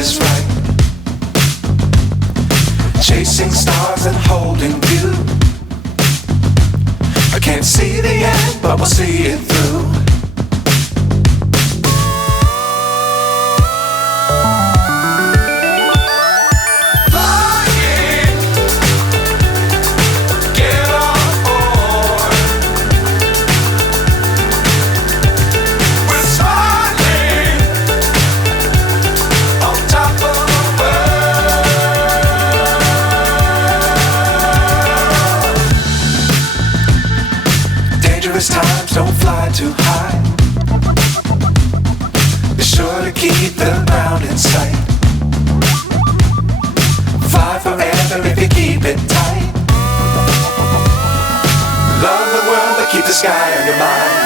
is right. Chasing stars and holding you. I can't see the end, but we'll see it through. Times don't fly too high. Be sure to keep the ground in sight. Fly forever if you keep it tight. Love the world but keep the sky on your mind.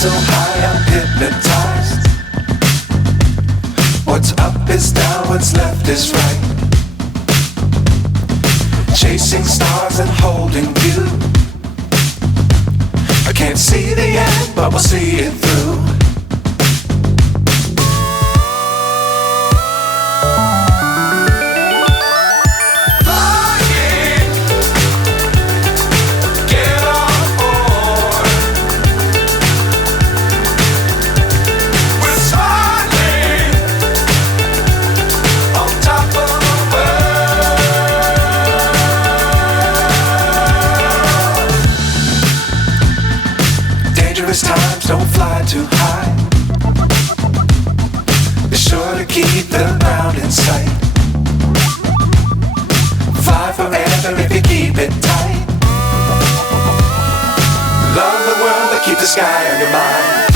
So high I'm hypnotized. What's up is down, what's left is right. Chasing stars and holding you. I can't see the end, but we'll see it through. Times don't fly too high. Be sure to keep the ground in sight. Fly forever if you keep it tight. Love the world but keep the sky on your mind.